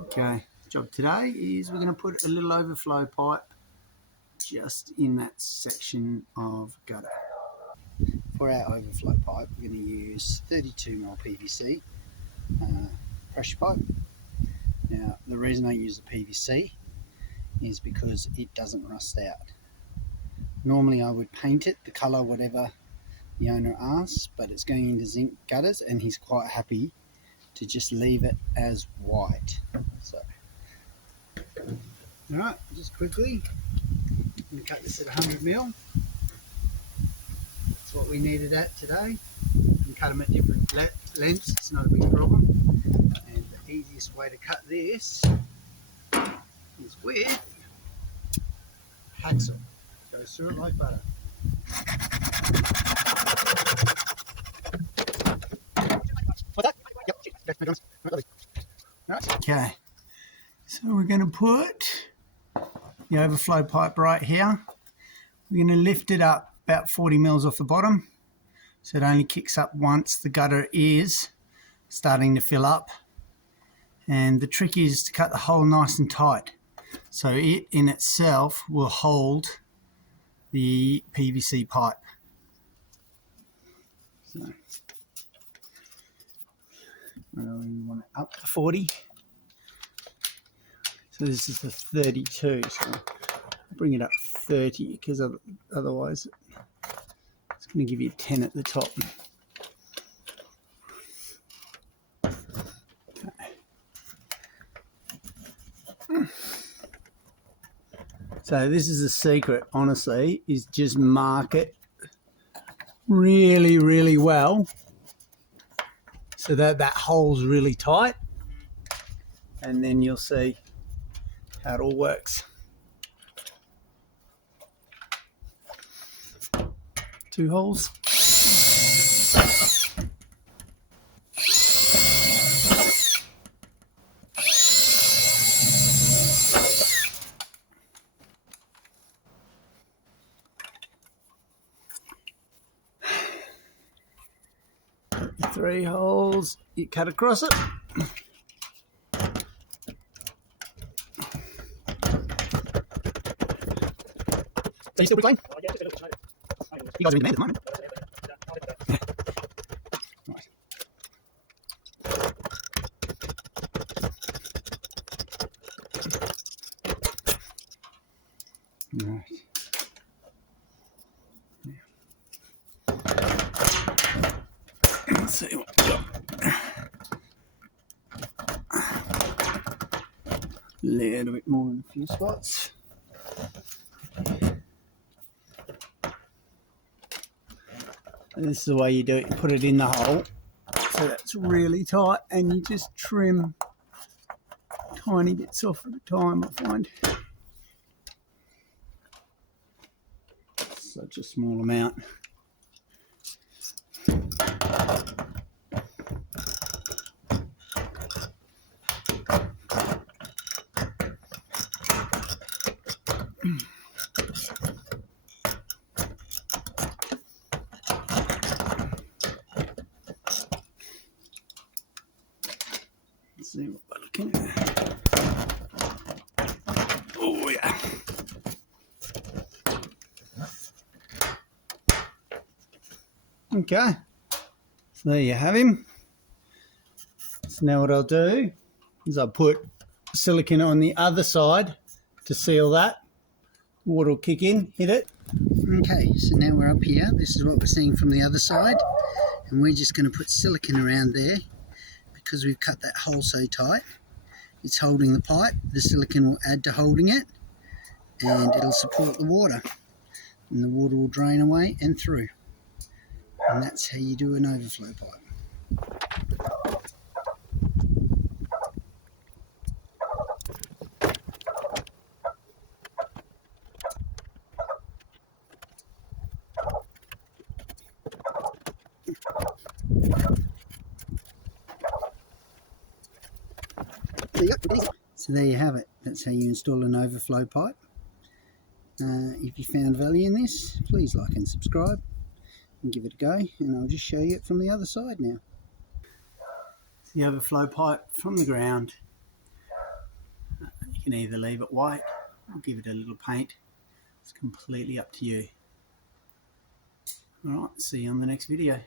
Okay, job today is we're going to put a little overflow pipe just in that section of gutter. For our overflow pipe, we're going to use 32mm PVC pressure pipe. Now, the reason I use the PVC is because it doesn't rust out. Normally I would paint it the colour whatever the owner asks, but it's going into zinc gutters and he's quite happy to just leave it as white. So, alright, just quickly, I'm going to cut this at 100mm. That's what we needed at today. You can cut them at different lengths, it's not a big problem. And the easiest way to cut this is with hacksaw. Goes through it like butter. Okay, so we're going to put the overflow pipe right here. We're going to lift it up about 40mm off the bottom, so it only kicks up once the gutter is starting to fill up. And the trick is to cut the hole nice and tight, so it in itself will hold the PVC pipe. So we want it up to 40. So this is the 32, so I'll bring it up 30 because otherwise it's going to give you 10 at the top. Okay. So this is the secret, honestly, is just mark it really, really well so that that hole's really tight, and then you'll see how it all works. 2 holes. Three holes, you cut across it. So you still reclaim? You guys are in demand at the moment. Right. Right. Let's see what we got. A little bit more in a few spots. And this is the way you do it. You put it in the hole so that's really tight, and you just trim tiny bits off at a time, I find. Such a small amount. Let's see what we're looking at. Oh yeah. Okay, so there you have him. So now what I'll do is I'll put silicone on the other side to seal that. Water will kick in, hit it. Okay, so now we're up here. This is what we're seeing from the other side, and we're just going to put silicone around there because we've cut that hole so tight. It's holding the pipe. The silicone will add to holding it, and it'll support the water, and the water will drain away and through. And that's how you do an overflow pipe. So there you have it. That's how you install an overflow pipe. If you found value in this, please like and subscribe and give it a go, and I'll just show you it from the other side now. The overflow pipe from the ground You can either leave it white or give it a little paint. It's completely up to you. All right, see you on the next video.